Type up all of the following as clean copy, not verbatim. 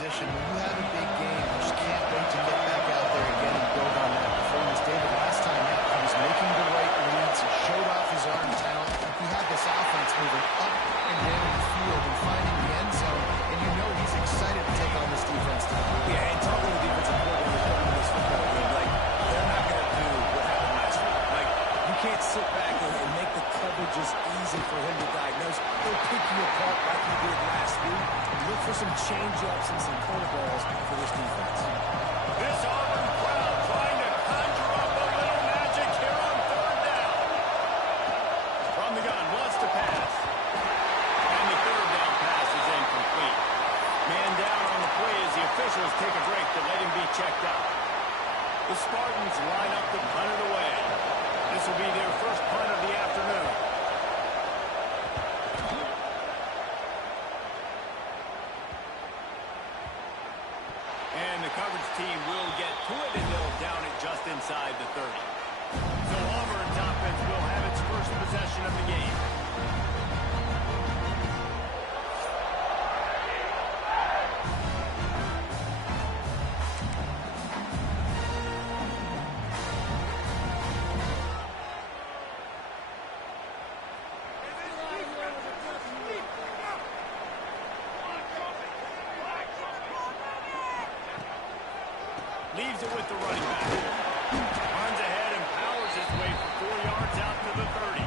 position. When you have a big game, you just can't wait to get back out there again and build on that performance. David, last time out, he was making the right reads. He showed off his arm talent. He had this offense moving up and down the field and finding the end zone, and you know he's excited to take on this defense tonight. Yeah, and talking to the defensive coordinator in this football game, like, they're not going to do what happened last week. Like, you can't sit back and make the coverages easy for him to diagnose. He'll pick you apart like he did last week. Look for some change-ups and some curveballs for this defense. This Auburn crowd trying to conjure up a little magic here on third down. From the gun, wants to pass. And the third down pass is incomplete. Man down on the play as the officials take a break to let him be checked out. The Spartans line up to punt it away. This will be their first punt of the afternoon. And the coverage team will get to it, and they'll down it just inside the 30. So Auburn's offense will have its first possession of the game. Leaves it with the running back. Runs ahead and powers his way for 4 yards out to the 30.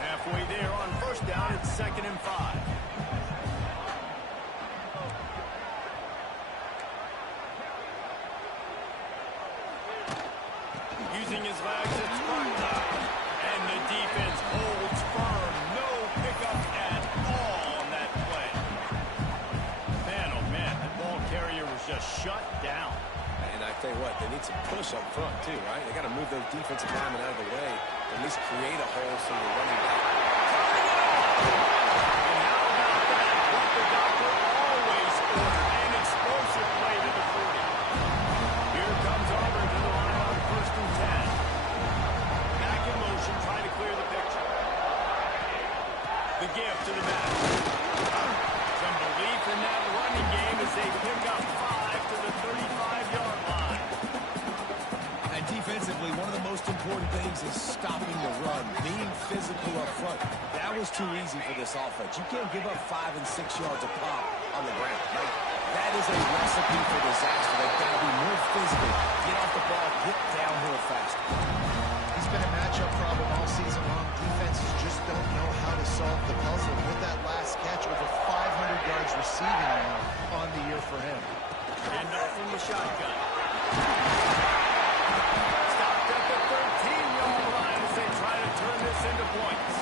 Halfway there on first down, it's 2nd and 5. Using his legs, it's Sparta. And the defense holds firm. No pickup at all on that play. Man, oh man, that ball carrier was just shut down. And I tell you what, they need some push up front, too, right? They got to move those defensive linemen out of the way, at least create a hole so they're running back. And how about that? What the doctor always ordered, an explosive play to the 40. Here comes Auburn to the line on 1st and 10. Back in motion, trying to clear the picture. The give to the back. Some belief in that running game as they pick up 5 to the 35-yard line. And defensively, one of the most important things is stopping the run, being physical up front. That was too easy for this offense. You can't give up 5 and 6 yards a pop on the ground. Like, that is a recipe for disaster. They've got to be more physical, get off the ball, get downhill fast. He's been a matchup problem all season long. Defenses just don't know how to solve the puzzle. With that last catch, over 500 yards receiving now on the year for him. And off from the shotgun. Stopped at the 13-yard line as they try to turn this into points.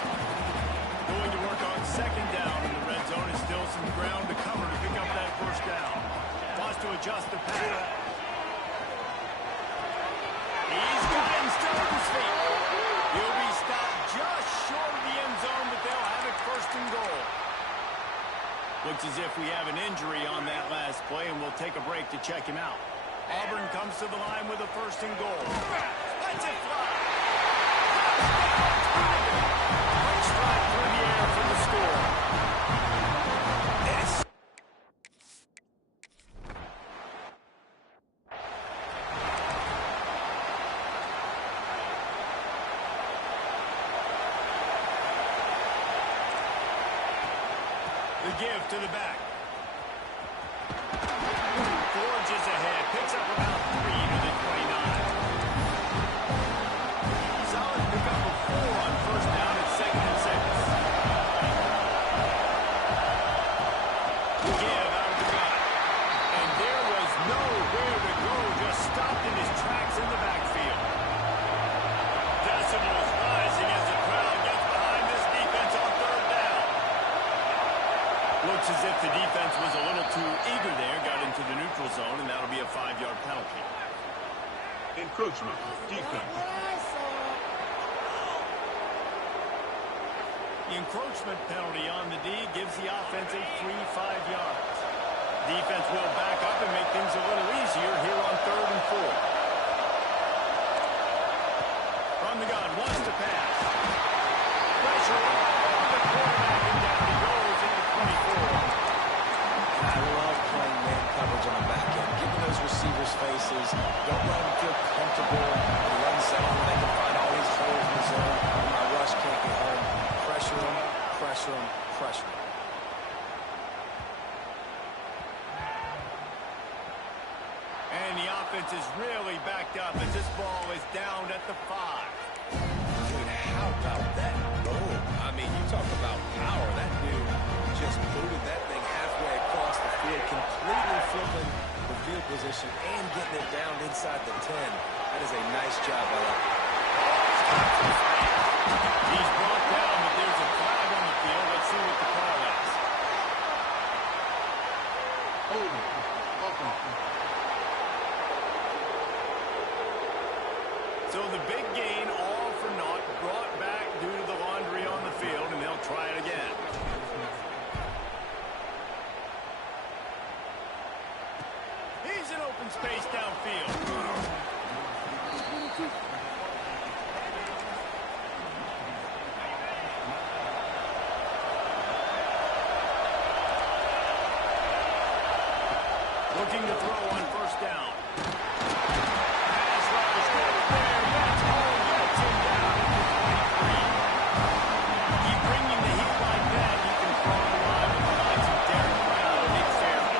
Going to work on 2nd down in the red zone. Is still some ground to cover to pick up that first down. Wants to adjust the pass. He's got him still on his feet. He'll be stopped just short of the end zone, but they'll have it 1st and goal. Looks as if we have an injury on that last play, and we'll take a break to check him out. Auburn comes to the line with a 1st and goal. Let's it fly. Quick strike through the air for the score. Yes. The give to the back. Forges ahead. Picks up about 3 to the 29. Solid pickup of 4 on first down at 2nd and 6. The give out of the gun. And there was nowhere to go. Just stopped in his tracks in the backfield. Decibels rising as the crowd gets behind this defense on 3rd down. Looks as if the defense was a little too eager there, got into the neutral zone, and that'll be a 5-yard penalty. Encroachment, defense. The encroachment penalty on the D gives the offense a free 5 yards. Defense will back up and make things a little easier here on 3rd and 4. From the gun, wants to pass. Pressure on the quarterback, and down he goes into 24. I love playing man faces. Don't let them feel comfortable in the run zone. They can find all these holes in the zone where my rush can't get home. Pressure them, pressure them, pressure them. And the offense is really backed up as this ball is down at the 5. Dude, how about that goal? I mean, you talk about power. That dude just booted that thing halfway across the field, completely flipping the field position and getting it down inside the 10. That is a nice job by that. He's brought down, but there's a flag on the field. Let's see what the call is. So the big gain, all for naught, brought back due to the laundry on the field, and they'll try it again. He's in open space downfield. Looking to throw on first down. Pass rush goes there. That's all gets him down at the 23. You bring him the heat like that, you can fall in line with the likes of Derek Brown and Nick Fairley.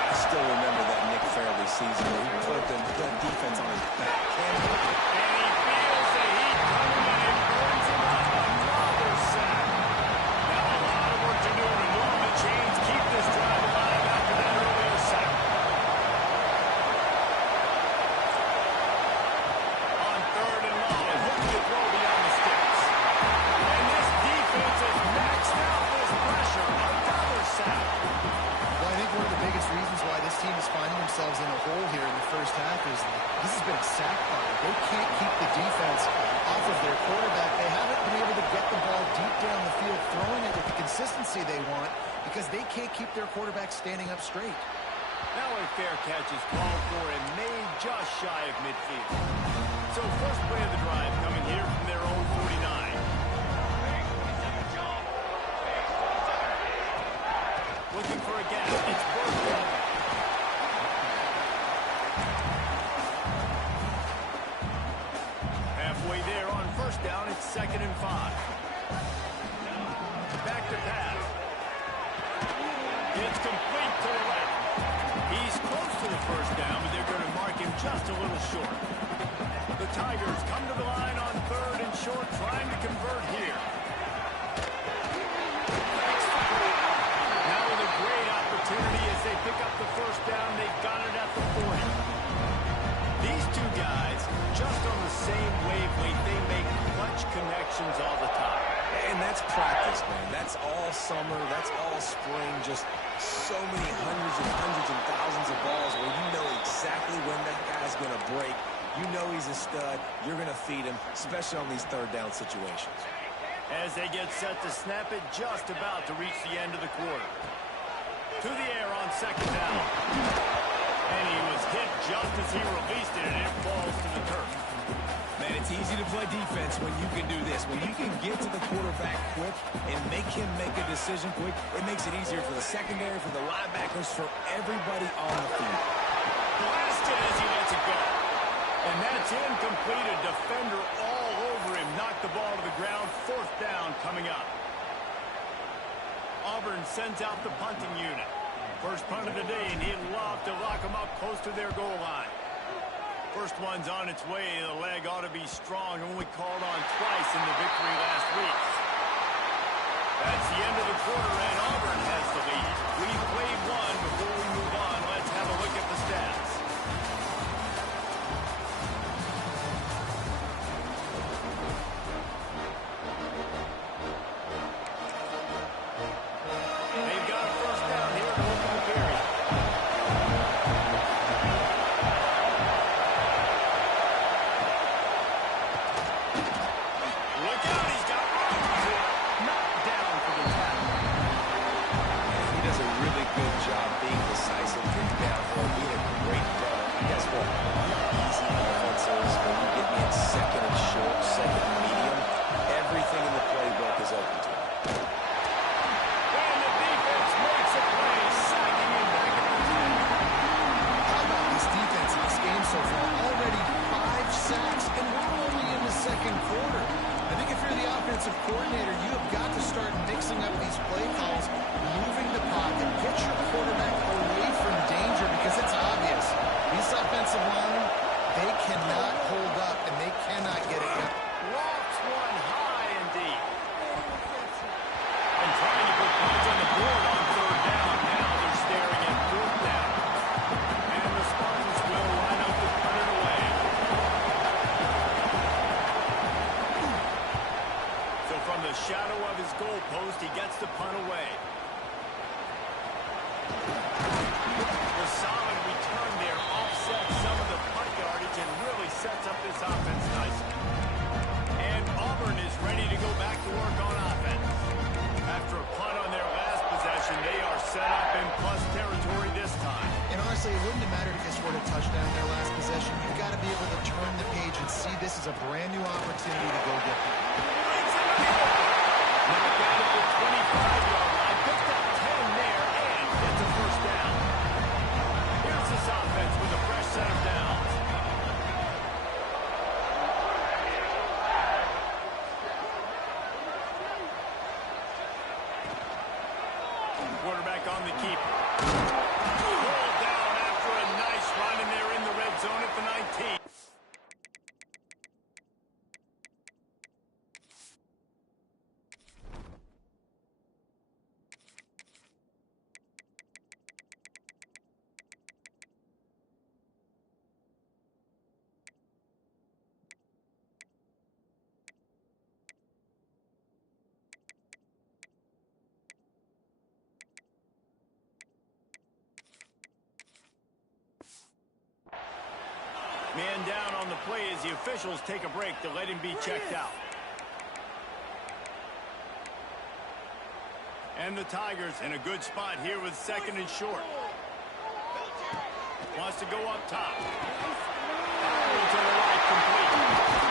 I still remember that Nick Fairley season where he put the defense on his back. And he feels the heat coming in and burns him up. Another sack. Now a lot of work to do to move the chains, keep this drive alive after that earlier sack. On 3rd and long, looking to throw beyond the sticks. And this defense has maxed out this pressure. Another sack. Well, I think one of the biggest reasons why this team is finding themselves in a hole here in the first half is this has been a sack party. They can't keep the defense off of their quarterback. They haven't been able to get the ball deep down the field, throwing it with the consistency they want because they can't keep their quarterback standing up straight. Now a fair catch is called for and made just shy of midfield. So first play of the drive coming here from their own 49. Looking for a gap. It's Burton. Halfway there on first down. It's 2nd and 5. Back to pass. It's complete to the left. He's close to the first down, but they're going to mark him just a little short. The Tigers come to the line on 3rd and short, trying to convert here. Now with a great opportunity as they pick up the first down, they've got it at the 40. These two guys, just on the same wavelength, they make clutch connections all the time. And that's practice, man. That's all summer. That's all spring. Just so many hundreds and thousands of balls where you know exactly when that guy's going to break. You know he's a stud. You're going to feed him, especially on these 3rd down situations. As they get set to snap it, just about to reach the end of the quarter. To the air on 2nd down. And he was hit just as he released it, and it falls to the turf. Man, it's easy to play defense when you can do this. When you can get to the quarterback quick and make him make a decision quick, it makes it easier for the secondary, for the linebackers, for everybody on the field. Blasted as he lets it go. And that's incomplete. A defender all over him. Knocked the ball to the ground. 4th down coming up. Auburn sends out the punting unit. First punt of the day, and he'd love to lock them up close to their goal line. First one's on its way. The leg ought to be strong. Only called on twice in the victory last week. That's the end of the quarter, and Auburn has the lead. We've played one. Before we move on, let's have a look at the stats. They've got a first down here to open the period. Look out, he's got room here. Knocked down for the tackle. He does a really good job it wouldn't have mattered if they scored a touchdown in their last possession. You've got to be able to turn the page and see this is a brand new opportunity to go get them. Knocked out at the 25-yard line. Picked up 10 there and gets a first down. Here's this offense with a fresh set of downs. Quarterback on the keep. Pulled down after a nice run, and they're in the red zone at the 19. Man down on the play as the officials take a break to let him be checked out. And the Tigers in a good spot here with second and short. Wants to go up top. To the right, complete.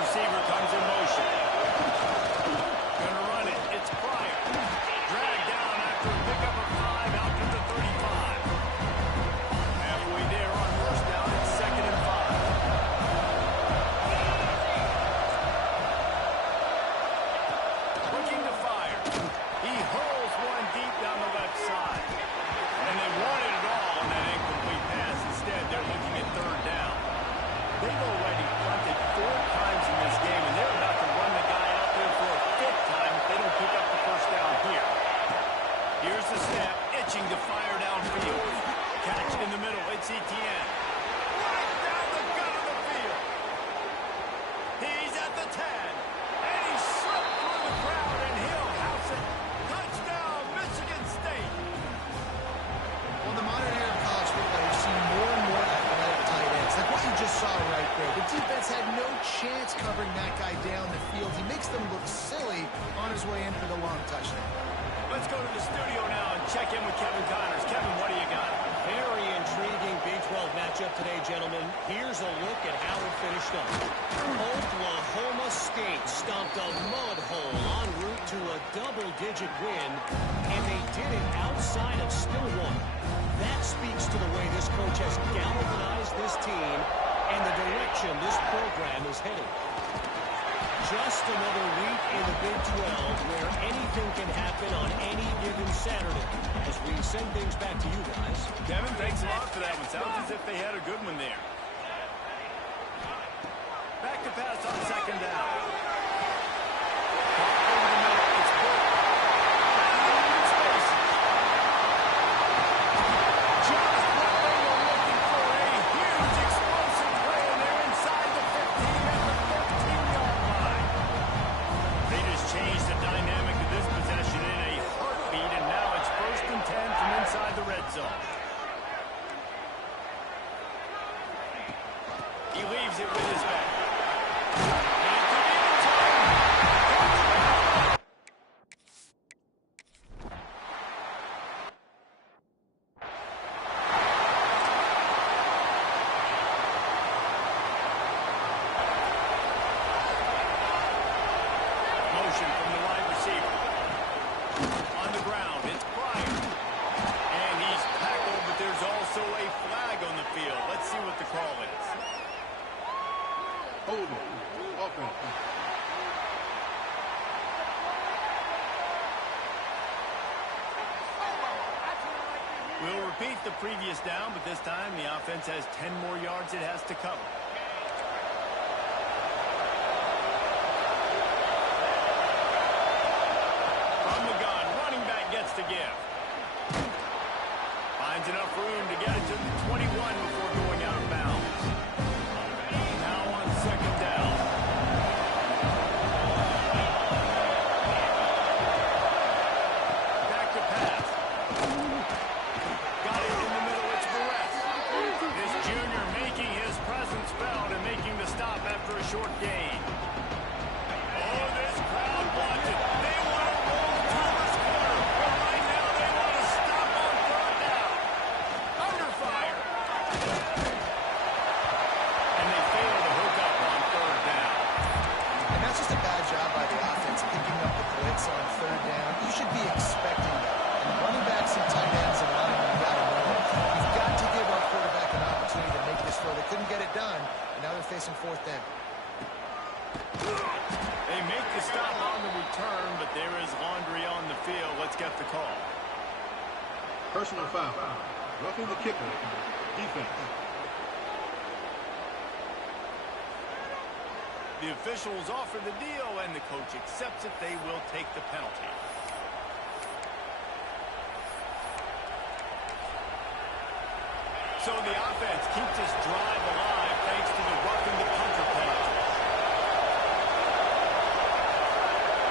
Receiver comes in motion. Gonna run it. It's Pryor. Dragged down after a pickup of 5 out to the 35. Halfway there on first down. It's second and 5. Looking to fire. He hurls one deep down the left side. And they wanted it all on that incomplete pass. Instead, they're looking at third down. They've already punted 4 times in this game, and they're about to run the guy out there for a 5th time if they don't pick up the first down here. Here's the snap, itching to fire downfield. Catch in the middle, it's Etienne. Right down the gut of the field. He's at the 10, and he slipped through the crowd, and he'll house it. Touchdown, Michigan State. Well, in the modern era of college football, you've seen more and more athletic tight ends. Like what you just saw right there. The defense had no chance covering that guy down the field. He makes them look silly on his way in for the long touchdown. Let's go to the studio now and check in with Kevin Connors. Kevin, what do you got? Very intriguing Big 12 matchup today, gentlemen. Here's a look at how it finished up. Oklahoma State stomped a mud hole en route to a double-digit win, and they did it outside of Stillwater. That speaks to the way this coach has galvanized this team and the direction this program is heading. Just another week in the Big 12 where anything can happen on any given Saturday. As we send things back to you guys. Kevin, thanks a lot for that one. Sounds as if they had a good one there. Back to pass on second down. He leaves it with his back. Motion from the wide receiver. On the ground, it's Pryor. And he's tackled, but there's also a flag on the field. Let's see what the call is. Auburn. We'll repeat the previous down, but this time the offense has 10 more yards it has to cover. From the gun, running back gets to give. Finds enough room to get it to the 21 before going out of bounds. Now on second down. Back to pass. Personal foul. Roughing the kicker. Defense. The officials offer the deal, and the coach accepts it. They will take the penalty. So the offense keeps this drive alive thanks to the roughing the punter penalty.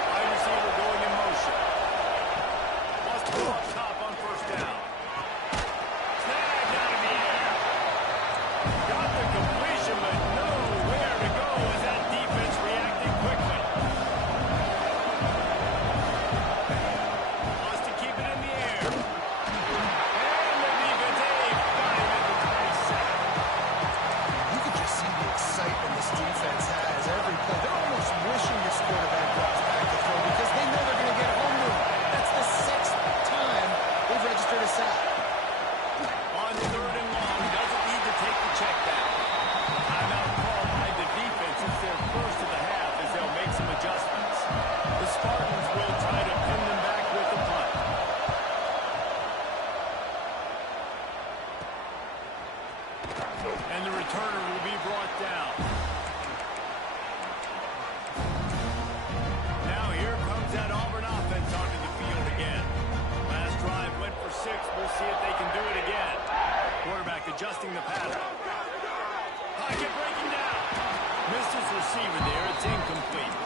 Wide receiver going in motion. Wants to go up top on first down. Snagged out of the air. Got the completion, but nowhere to go as that defense reacted quickly. Wants to keep it in the air. And the defense got him at the 27. You can just see the excitement this defense has every play. They're almost wishing this quarterback drops back to throw because they know they're going to get home to him. That's the 6th time they've registered a sack. On third and long, doesn't need to take the check down. Timeout call by the defense. It's their first of the half as they'll make some adjustments. The Spartans will try to pin them back with the punt. And the returner will be brought down. Now here comes that Auburn offense onto the field again. Last drive went for 6. We'll see if they can do it again. Quarterback adjusting the pattern. Pocket breaking down. Missed his receiver there. It's incomplete.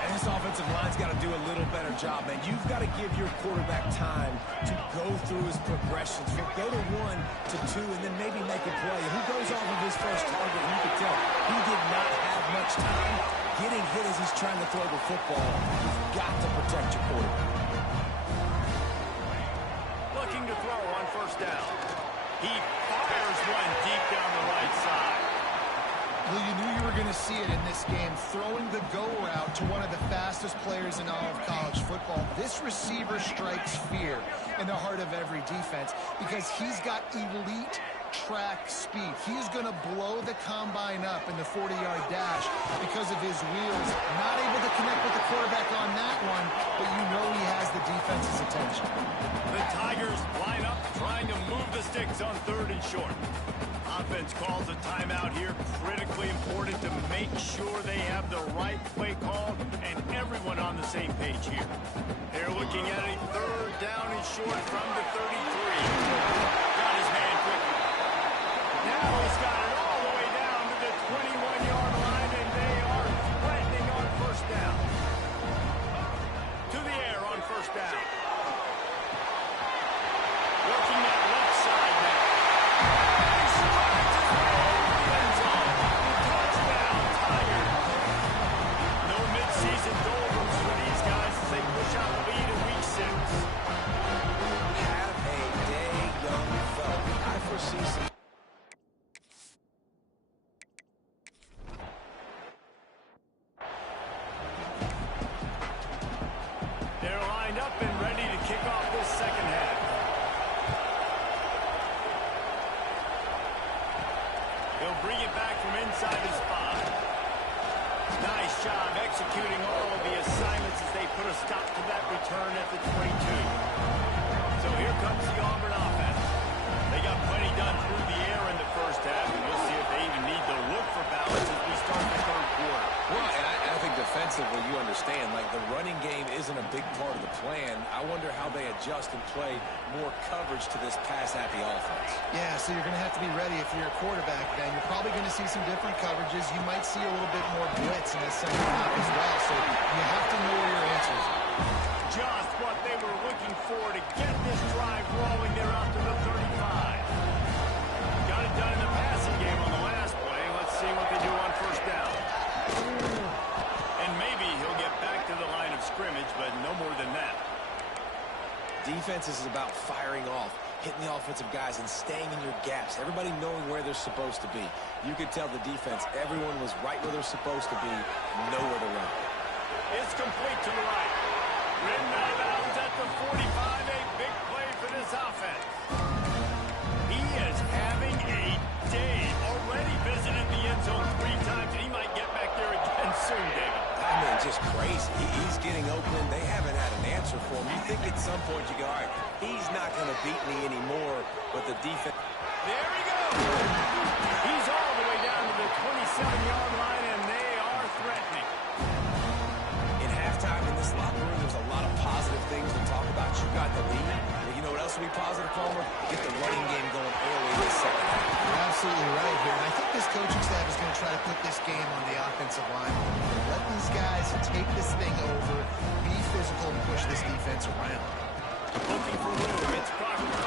And this offensive line's got to do a little better job, man. You've got to give your quarterback time to go through his progressions. Go to 1 to 2 and then maybe make a play. And he goes off of his first target, and you can tell he did not have much time getting hit as he's trying to throw the football. You've got to protect your quarterback. Looking to throw on first down. He fires one deep down the right side. Well, you knew you were going to see it in this game, throwing the go route to one of the fastest players in all of college football. This receiver strikes fear in the heart of every defense because he's got elite track speed. He is going to blow the combine up in the 40-yard dash because of his wheels. Not able to connect with the quarterback on that one, but you know he has the defense's attention. The Tigers line up trying to move the sticks on third and short. Offense calls a timeout here. Critically important to make sure they have the right play call and everyone on the same page here. They're looking at a third down and short from the 33. Got his man quickly. Now he's got it all the way down to the 21-yard line, and they are threatening on first down. To the air on first down. Working that left side now. He strides his way into the end zone. Touchdown, Tigers. No midseason doldrums for these guys as they push out the lead in week 6. Have a day, young fella. I foresee some. They're lined up and ready to kick off this second half. He'll bring it back from inside his 5. Nice job executing all of the assignments as they put a stop to that return at the 22. So here comes the Auburn offense. They got plenty done through the air in the first half, and we'll see if they even need to look for balance as we start the third quarter. Well, and I think defensively, you understand, like the running game isn't a big part of the plan. I wonder how they adjust and play more coverage to this pass-happy offense. Yeah, so you're going to have to be ready if you're a quarterback, Ben. You're probably going to see some different coverages. You might see a little bit more blitz in the second half as well, so you have to know where your answers are. Just what they were looking for to get this drive rolling. They're out to the 35. Got it done in the passing game on the last play. Let's see what they do on first down. And maybe he'll get back to the line of scrimmage, but no more than that. Defense is about firing off, hitting the offensive guys, and staying in your gaps. Everybody knowing where they're supposed to be. You could tell the defense, everyone was right where they're supposed to be, nowhere to run. It's complete to the right. Ridden out of bounds at the 45. A big play for this offense. He is having a day. Already visited the end zone 3 times, and he might get back there again soon, David. I mean, just crazy. He's getting open. They haven't had an answer for him. You think at some point you go, all right, he's not not going to beat me anymore, but the defense... There he goes. He's all the way down to the 27-yard line, and they are threatening. In halftime in this locker room, there's a lot of positive things to talk about. You got the lead. But you know what else will be positive, Palmer? Get the running game going early in the second half. You're absolutely right here. And I think this coaching staff is going to try to put this game on the offensive line. Let these guys take this thing over, be physical, and push this defense around. Looking for room. It's Proctor.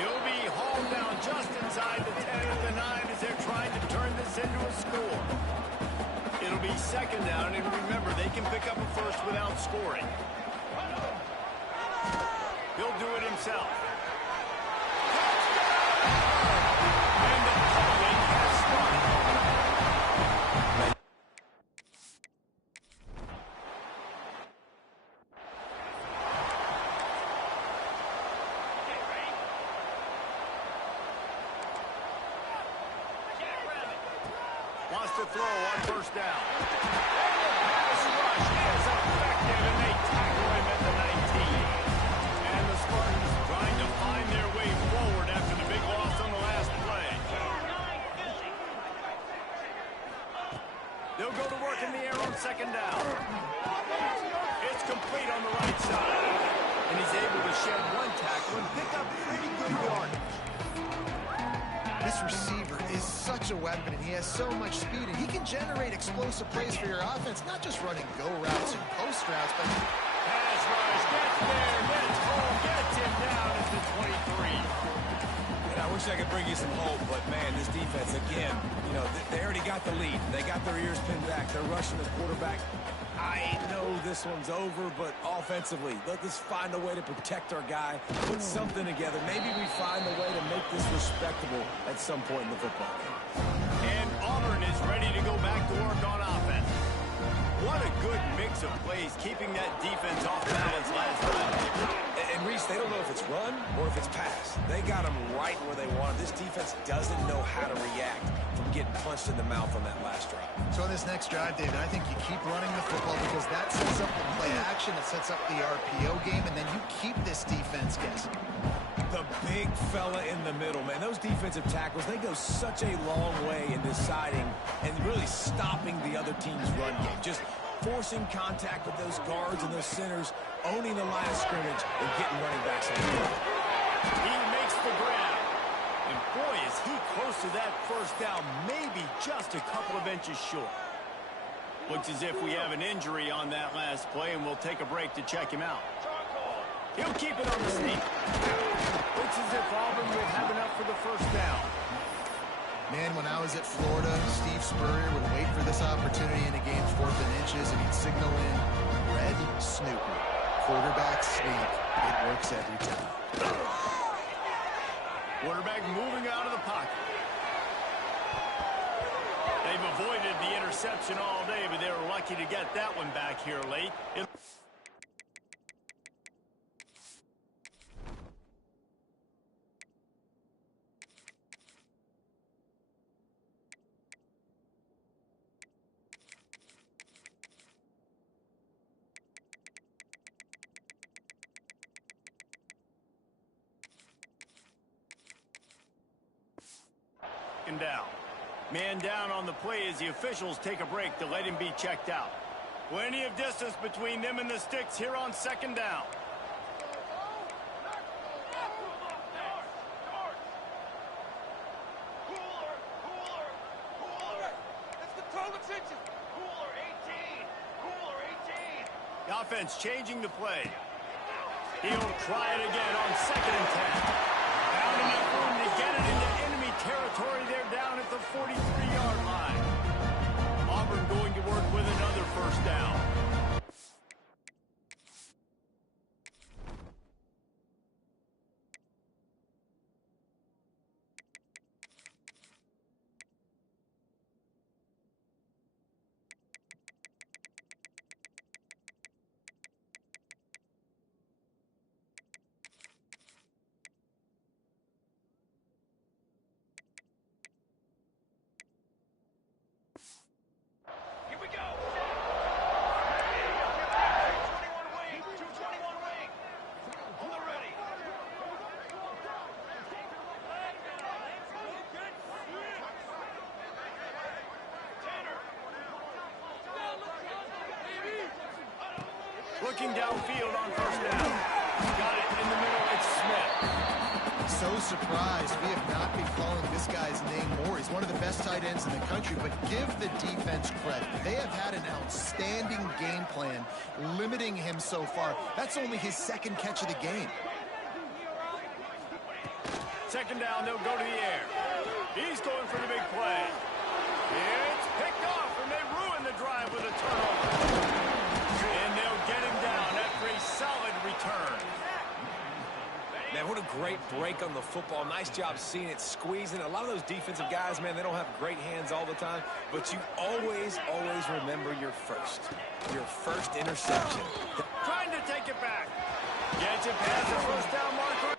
He'll be hauled down just inside the 10 at the 9 as they're trying to turn this into a score. It'll be second down, and remember, they can pick up a first without scoring. He'll do it himself. And the calling has started. Wants to throw on first down. Pass rush is effective, and they tackle him at the 19. And the Spartans trying to find their way forward after the big loss on the last play. They'll go to work in the air on second down. It's complete on the right side. And he's able to shed one tackle and pick up pretty good yardage. This receiver is such a weapon, and he has so much speed, and he can generate explosive plays for your offense, not just running go routes and post routes, but... Pass rush, gets there, gets home, gets him down at the 23. And I wish I could bring you some hope, but, man, this defense, again, you know, they already got the lead. They got their ears pinned back. They're rushing the quarterback. I know this one's over, but offensively, let us find a way to protect our guy, put something together. Maybe we find a way to make this respectable at some point in the football game. And Auburn is ready to go back to work on offense. What a good mix of plays, keeping that defense off balance last time. And Reese, they don't know if it's run or if it's pass. They got them right where they want them. This defense doesn't know how to react from getting punched in the mouth on that last drive. So on this next drive, David, I think you keep running the football because that sets up the play action, it sets up the RPO game, and then you keep this defense guessing. The big fella in the middle, man. Those defensive tackles, they go such a long way in deciding and really stopping the other team's run game. Just forcing contact with those guards and those centers, owning the line of scrimmage, and getting running backs on the field. He makes the grab. And boy, is he close to that first down, maybe just a couple of inches short. Looks as if we have an injury on that last play, and we'll take a break to check him out. He'll keep it on the sneak. Looks as if Auburn will have enough for the first down. Man, when I was at Florida, Steve Spurrier would wait for this opportunity in a game 4th and inches, and he'd signal in red snooper, quarterback sneak. It works every time. Quarterback moving out of the pocket. They've avoided the interception all day, but they were lucky to get that one back here late. Down. Man down on the play as the officials take a break to let him be checked out. Plenty of distance between them and the sticks here on second down. The offense changing the play. He'll try it again on 2nd and 10. Found enough room to get it into enemy territory. They're down at the 43-yard line. Auburn going to work with another first down. Looking downfield on first down. Got it in the middle. It's Smith. So surprised we have not been calling this guy's name more. He's one of the best tight ends in the country, but give the defense credit. They have had an outstanding game plan limiting him so far. That's only his second catch of the game. Second down, they'll go to the air. He's going for the big play. It's picked off, and they ruin the drive with a turnover. And they'll get him down after a solid return. Man, what a great break on the football. Nice job seeing it, squeezing. A lot of those defensive guys, man, they don't have great hands all the time, but you always remember your first interception. Trying to take it back. Gets it past the first down marker.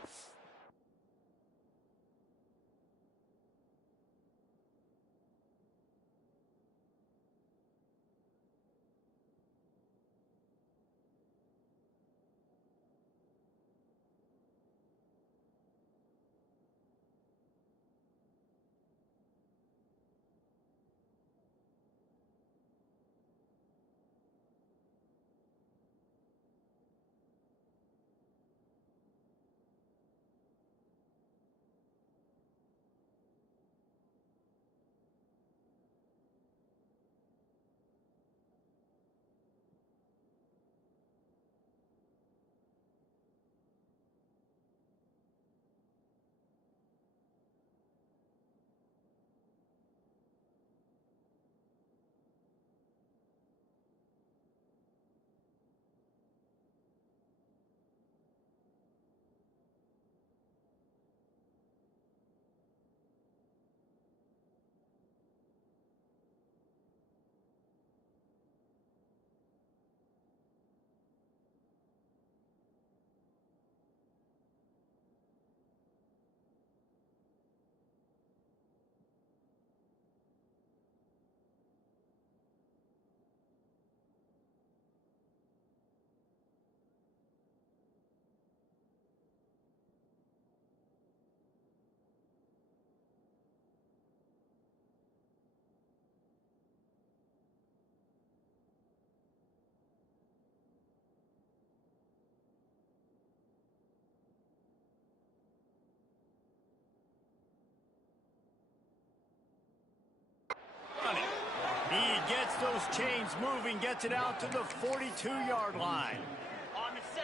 He gets those chains moving, gets it out to the 42-yard line.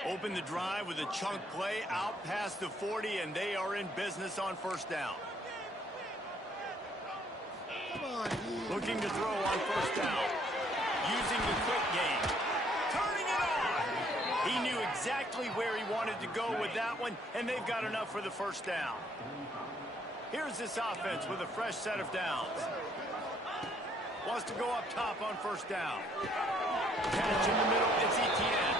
Open the drive with a chunk play out past the 40, and they are in business on first down. Come on. Looking to throw on first down. Using the quick game. Turning it on! He knew exactly where he wanted to go with that one, and they've got enough for the first down. Here's this offense with a fresh set of downs. Wants to go up top on first down. Catch in the middle, it's Etienne.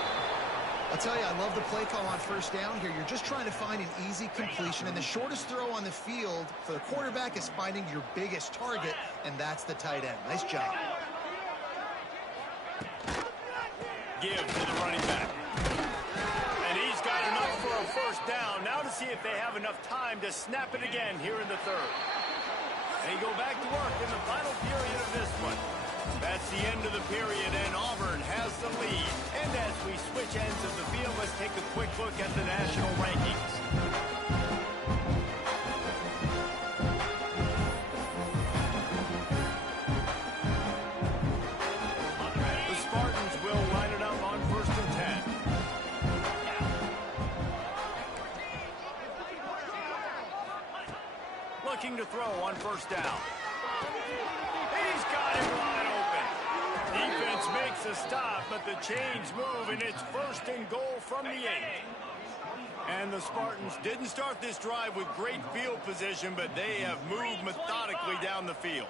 I'll tell you, I love the play call on first down here. You're just trying to find an easy completion, and the shortest throw on the field for the quarterback is finding your biggest target, and that's the tight end. Nice job. Give to the running back. And he's got enough for a first down. Now to see if they have enough time to snap it again here in the third. They go back to work in the final period of this one. That's the end of the period, and Auburn has the lead. And as we switch ends of the field, let's take a quick look at the national rankings. The Spartans will line it up on 1st and 10. Looking to throw on first down. He's got it wide open. Defense makes a stop, but the chains move, and it's 1st and goal from the 8. And the Spartans didn't start this drive with great field position, but they have moved methodically down the field.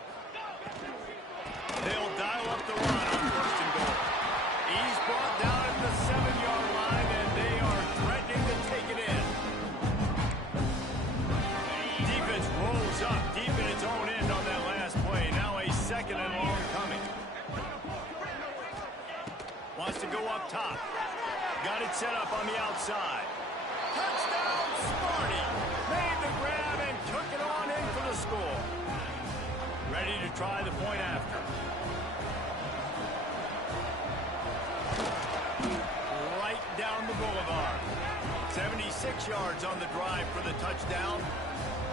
They'll dial up the run on 1st and goal. He's brought down at the 7-yard line, and they are threatening to take it in. Defense rolls up deep in its own end on that last play. Now a 2nd and long coming. Wants to go up top. Got it set up on the outside. Touchdown, Sparty! Made the grab and took it on in for the score. Ready to try the point after. yards on the drive for the touchdown.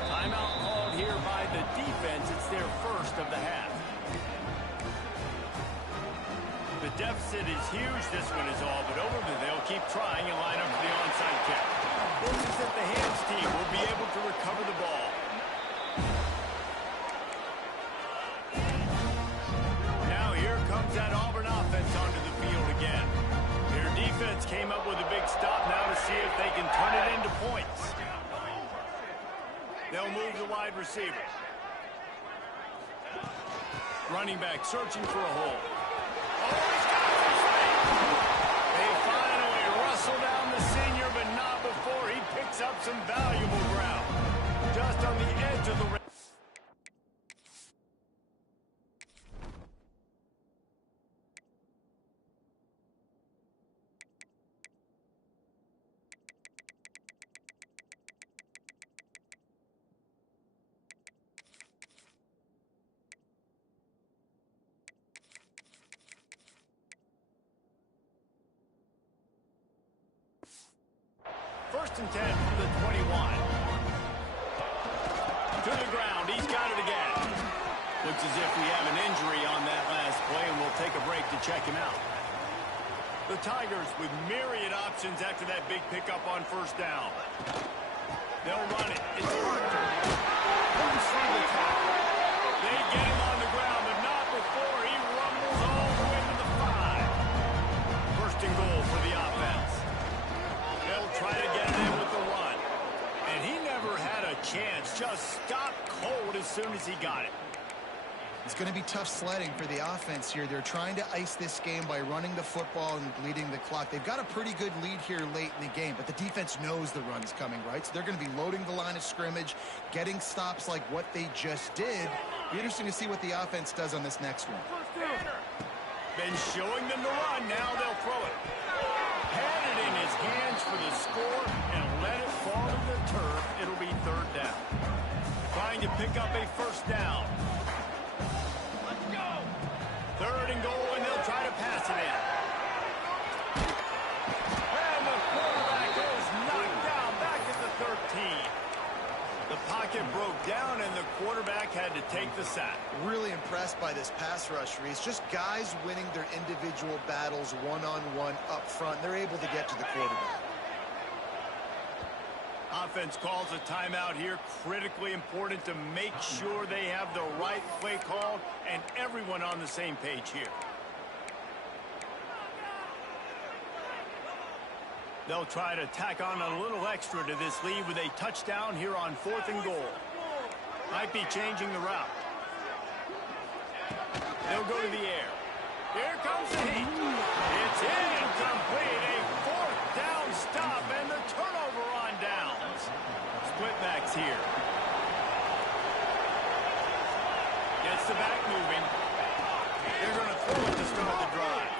Timeout called here by the defense. It's their first of the half. The deficit is huge. This one is all but over, but they'll keep trying and line up for the onside kick. This is that the hands team will be able to recover the ball. Now here comes that Auburn offense onto the field again. Their defense came up with a big stop now to see if they can turn it into points. They'll move the wide receiver. Running back searching for a hole. Oh, he's got some space. They finally rustle down the senior, but not before he picks up some valuable ground. Just on the edge of the rim. First and 10 from the 21. To the ground. He's got it again. Looks as if we have an injury on that last play, and we'll take a break to check him out. The Tigers with myriad options after that big pickup on first down. They'll run it. It's Arthur. Who's through the tackle? They get him on the ground, but not before he rumbles all the way to the 5. First and goal for the offense. They'll try to get it in with the run. And he never had a chance. Just stopped cold as soon as he got it. It's going to be tough sledding for the offense here. They're trying to ice this game by running the football and bleeding the clock. They've got a pretty good lead here late in the game, but the defense knows the run's coming, right? So they're going to be loading the line of scrimmage, getting stops like what they just did. Be interesting to see what the offense does on this next one. Been showing them the run. Now they'll throw it. Had it in his hands for the score and let it fall to the turf. It'll be third down. Trying to pick up a first down. Let's go. Third and goal, and they'll try to pass it in. And the quarterback goes knocked down back at the 13. The pocket broke down, and the quarterback had to take the sack. Really impressed by this pass rush, Reese. Just guys winning their individual battles one-on-one up front. They're able to get to the quarterback. Offense calls a timeout here. Critically important to make sure they have the right play call and everyone on the same page here. They'll try to tack on a little extra to this lead with a touchdown here on fourth and goal. Might be changing the route. They'll go to the air. Here comes the heat. It's incomplete. A fourth down stop and the turnover on downs. Split backs here. Gets the back moving. They're going to throw it to start the drive.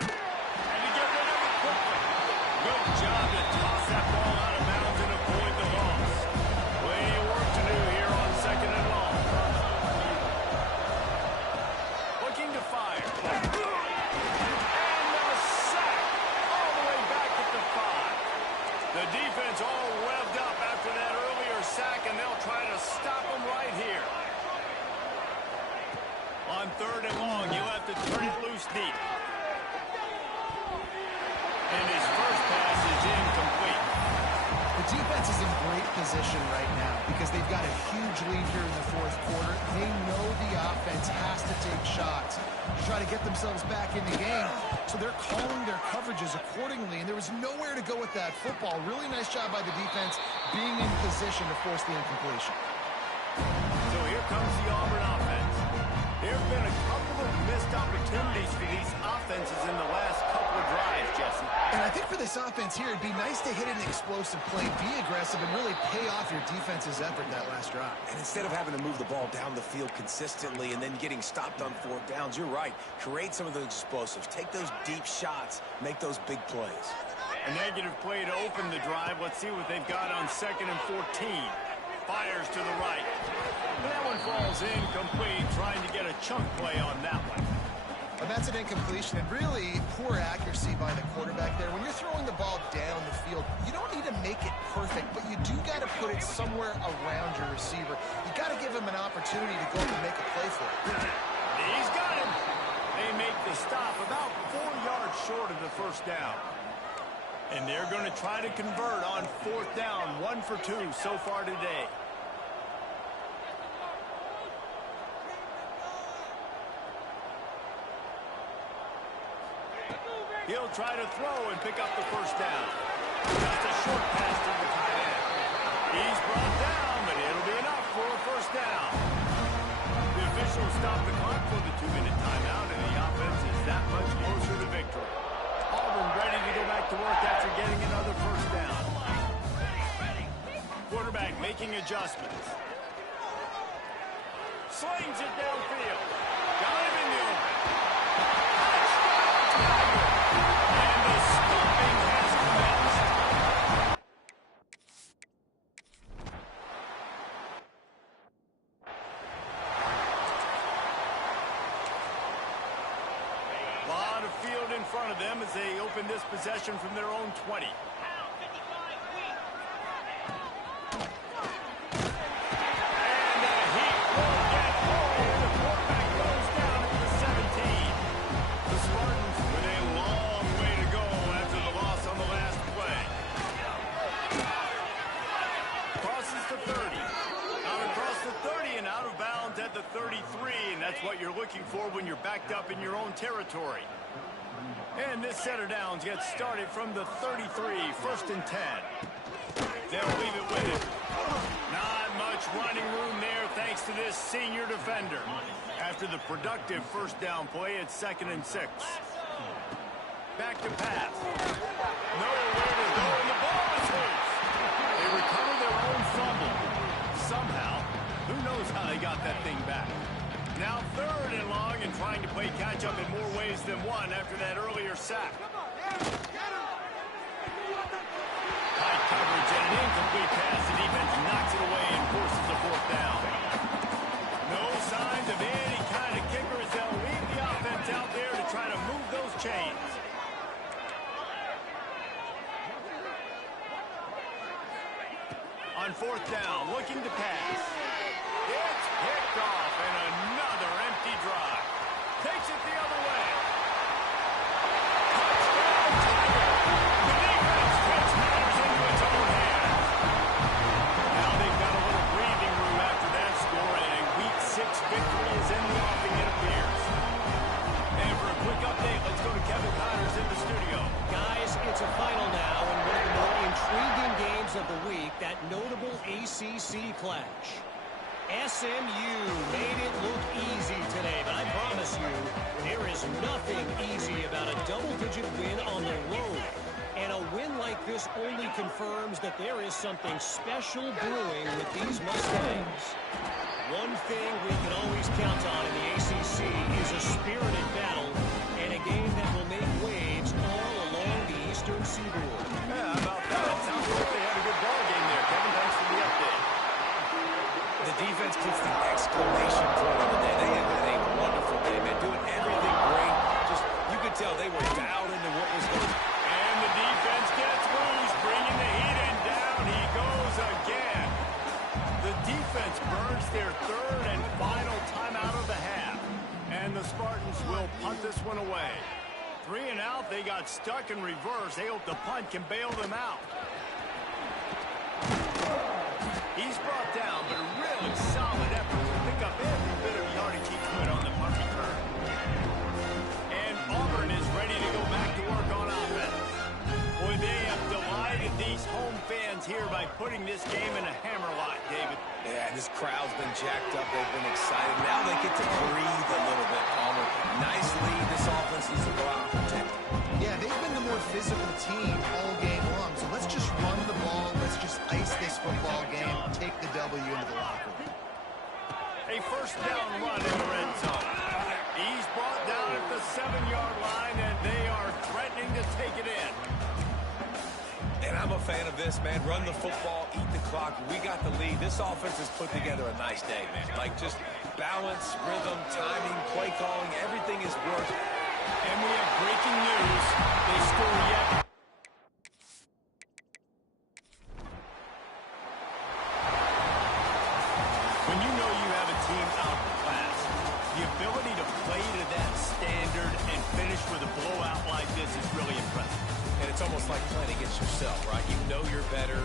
And to get rid of it quickly. Good job to toss that ball out of bounds and avoid the loss. Plenty of work to do here on second and long. Looking to fire. And a sack all the way back at the 5. The defense all revved up after that earlier sack, and they'll try to stop them right here. On third and long, you'll have to turn it loose deep. And his first pass is incomplete. The defense is in great position right now because they've got a huge lead here in the fourth quarter. They know the offense has to take shots to try to get themselves back in the game. So they're calling their coverages accordingly, and there was nowhere to go with that football. Really nice job by the defense being in position to force the incompletion. So here comes the Auburn offense. There have been a couple of missed opportunities for these offenses in the last couple of drives, Jesse. And I think for this offense here, it'd be nice to hit an explosive play, be aggressive, and really pay off your defense's effort that last drive. And instead of having to move the ball down the field consistently and then getting stopped on fourth downs, you're right. Create some of those explosives. Take those deep shots. Make those big plays. A negative play to open the drive. Let's see what they've got on 2nd and 14. Fires to the right. That one falls incomplete, trying to get a chunk play on that one. And that's an incompletion, and really poor accuracy by the quarterback there. When you're throwing the ball down the field, you don't need to make it perfect, but you do got to put it somewhere around your receiver. You got to give him an opportunity to go up and make a play for it. He's got him. They make the stop about 4 yards short of the first down. And they're going to try to convert on 4th down, 1 for 2 so far today. He'll try to throw and pick up the first down. Just a short pass to the tight end. He's brought down, but it'll be enough for a first down. The officials stop the clock for the 2-minute timeout, and the offense is that much closer to victory. Auburn ready to go back to work after getting another first down. Quarterback making adjustments. Slings it downfield. Got him in the open. And the stopping has commenced. Lot of field in front of them as they open this possession from their own 20. The 33, and that's what you're looking for when you're backed up in your own territory. And this set of downs gets started from the 33, 1st and 10. They'll leave it with it. Not much running room there thanks to this senior defender. After the productive first down play, it's 2nd and 6. Back to pass. Nowhere to go, and the ball is loose. They recover their own fumble. Somehow. Who knows how they got that thing back? Now 3rd and long and trying to play catch-up in more ways than one after that earlier sack. High coverage and an incomplete pass. The defense knocks it away and forces a 4th down. No signs of any kind of kicker as they'll leave the offense out there to try to move those chains. On 4th down, looking to pass. It's picked off, and another empty drive. Takes it the other way. Touchdown, Tiger. The defense takes matters into its own hands. Now they've got a little breathing room after that score, and a Week 6 victory is in the offing, it appears. And for a quick update, let's go to Kevin Connors in the studio. Guys, it's a final now, and one of the more intriguing games of the week, that notable ACC clash. SMU made it look easy today, but I promise you, there is nothing easy about a double-digit win on the road. And a win like this only confirms that there is something special brewing with these Mustangs. One thing we can always count on in the ACC is a spirited battle and a game that will make waves all along the Eastern Seaboard. Yeah, how about that? Sounds like they had a good ball game there, Kevin. Thanks for the update. The defense puts the exclamation point on the day. They had a wonderful day, man. Doing everything great. Just, you could tell they were dialed into what was going on. And the defense gets loose, bringing the heat, and down he goes again. The defense burns their 3rd and final timeout of the half. And the Spartans will punt this one away. 3 and out, they got stuck in reverse. They hope the punt can bail them out. He's brought down, but a really solid effort to pick up every bit of yardage he could on the punt return. And Auburn is ready to go back to work on offense. Boy, they have delighted these home fans here by putting this game in a hammerlock, David. Yeah, this crowd's been jacked up. They've been excited. Now they get to breathe a little bit, Palmer. Nice lead. This offense needs to go out and protect it. Yeah, they've been the more physical team all game long, so let's just run the ball. Let's just ice this football game, take the W into the locker room. A first down run in the red zone. He's brought down at the 7-yard line, and they are threatening to take it in. And I'm a fan of this, man. Run the football, eat the clock. We got the lead. This offense has put together a nice day, man. Like, just balance, rhythm, timing, play calling, everything is working. And we have breaking news. They score yet. When you know you have a team outclassed, the ability to play to that standard and finish with a blowout like this is really impressive. And it's almost like playing against yourself, right? You know you're better.